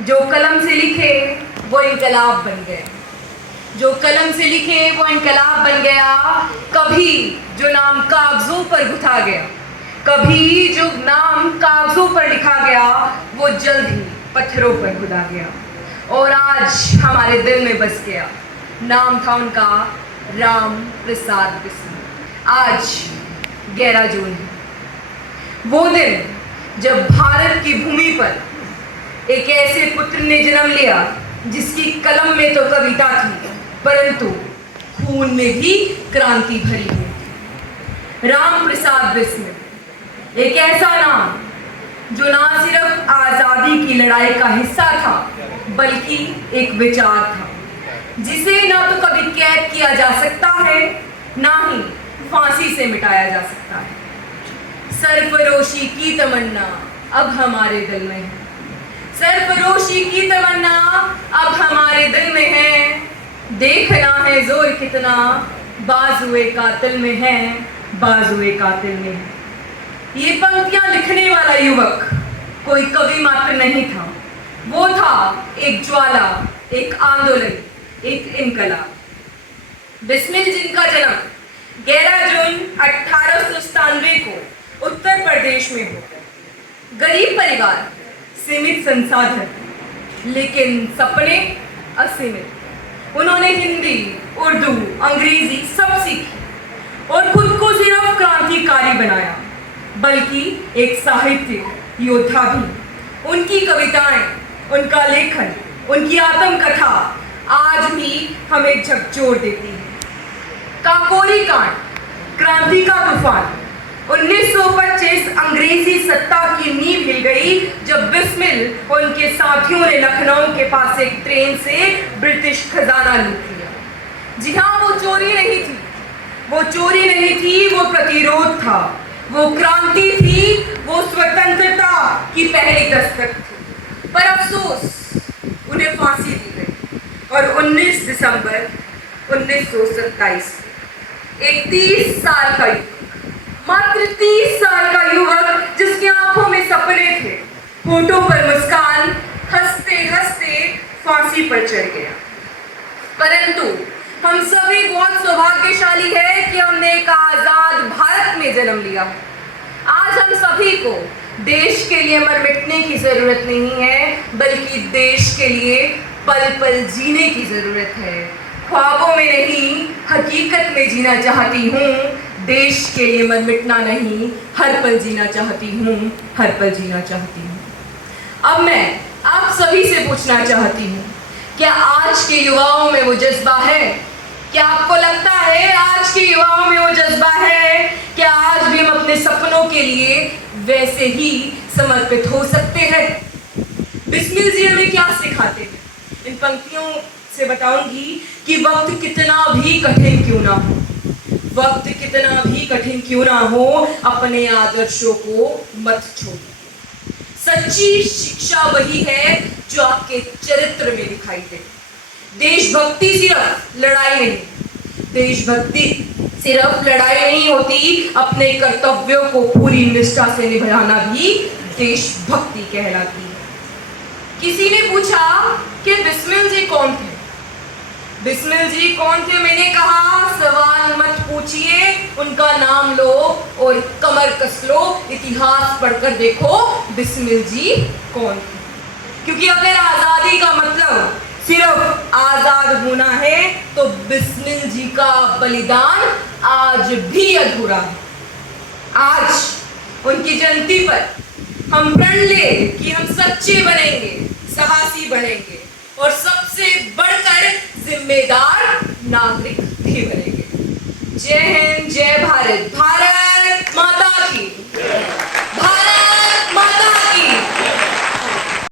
जो कलम से लिखे वो इनकलाब बन गए, जो कलम से लिखे वो इनकलाब बन गया। कभी जो नाम कागजों पर गुथा गया, कभी जो नाम कागजों पर लिखा गया, वो जल्द ही पत्थरों पर खुदा गया और आज हमारे दिल में बस गया। नाम था उनका राम प्रसाद बिस्मिल। आज 11 जून है, वो दिन जब भारत की भूमि पर एक ऐसे पुत्र ने जन्म लिया जिसकी कलम में तो कविता थी परंतु खून में भी क्रांति भरी हुई थी। राम प्रसाद बिस्मिल एक ऐसा नाम जो ना सिर्फ आजादी की लड़ाई का हिस्सा था बल्कि एक विचार था जिसे ना तो कभी कैद किया जा सकता है ना ही फांसी से मिटाया जा सकता है। सरफरोशी की तमन्ना अब हमारे दिल में है, सरफरोशी की तमन्ना अब हमारे दिल में है। देखना है जोर कितना बाजुए कातिल में है, बाजुए कातिल में है। ये पंक्तियां लिखने वाला युवक कोई कवि मात्र नहीं था, वो था एक ज्वाला, एक आंदोलन, एक इनकलाब। बिस्मिल जिनका जन्म 11 जून 1897 को उत्तर प्रदेश में हुआ। गरीब परिवार, सीमित संसाधन, लेकिन सपने असीमित। उन्होंने हिंदी, उर्दू, अंग्रेजी सब सीखी और खुद को सिर्फ क्रांतिकारी बनाया बल्कि एक साहित्यिक योद्धा भी। उनकी कविताएं, उनका लेखन, उनकी आत्मकथा आज भी हमें झकझोर देती है। काकोरी कांड, क्रांति का तूफान। 1925 अंग्रेजी सत्ता की नींव हिल गई जब बिस्मिल और उनके साथियों ने लखनऊ के पास एक ट्रेन से ब्रिटिश खजाना लूट लिया। जी हाँ, वो चोरी नहीं थी, वो चोरी नहीं थी, वो प्रतिरोध था, वो क्रांति थी, वो स्वतंत्रता की पहली दस्तक थी। पर अफसोस उन्हें फांसी दी गई और 19 दिसंबर 1927 एक 30 साल का युवक, मात्र 30 साल का युवक जिसकी आंखों में सपने थे, होठों पर मुस्कान, हंसते हंसते फांसी पर चढ़ गया। परंतु हम सभी बहुत सौभाग्यशाली है कि हमने एक आजाद भारत में जन्म लिया। आज हम सभी को देश के लिए मर मिटने की जरूरत नहीं है बल्कि देश के लिए पल पल जीने की जरूरत है। ख्वाबों में नहीं, हकीकत में जीना चाहती हूँ। देश के लिए मर मिटना नहीं, हर पल जीना चाहती हूँ, हर पल जीना चाहती हूँ। अब मैं आप सभी से पूछना चाहती हूँ, क्या आज के युवाओं में वो जज्बा है? क्या आपको लगता है आज के युवाओं में वो जज्बा है? क्या आज भी हम अपने सपनों के लिए वैसे ही समर्पित हो सकते हैं? बिस्मिल जी हमें क्या सिखाते हैं? इन पंक्तियों से बताऊंगी कि वक्त कितना भी कठिन क्यों ना हो, वक्त कितना भी कठिन क्यों ना हो, अपने आदर्शों को मत छोड़ो। सच्ची शिक्षा वही है जो आपके चरित्र में दिखाई दे। देशभक्ति सिर्फ लड़ाई नहीं, देशभक्ति सिर्फ लड़ाई नहीं होती, अपने कर्तव्यों को पूरी निष्ठा से निभाना भी देशभक्ति कहलाती है। किसी ने पूछा कि बिस्मिल जी कौन थे? बिस्मिल जी कौन थे? मैंने कहा सवाल मत पूछिए, उनका नाम लो और कमर कस लो, इतिहास पढ़कर देखो बिस्मिल जी कौन थे। क्योंकि अगर आजादी का मतलब सिर्फ आजाद होना है तो बिस्मिल जी का बलिदान आज भी अधूरा है। आज उनकी जयंती पर हम प्रण ले कि हम सच्चे बनेंगे, साहसी बनेंगे और सबसे बढ़कर जिम्मेदार नागरिक भी बनेंगे। जय हिंद, जय भारत। भारत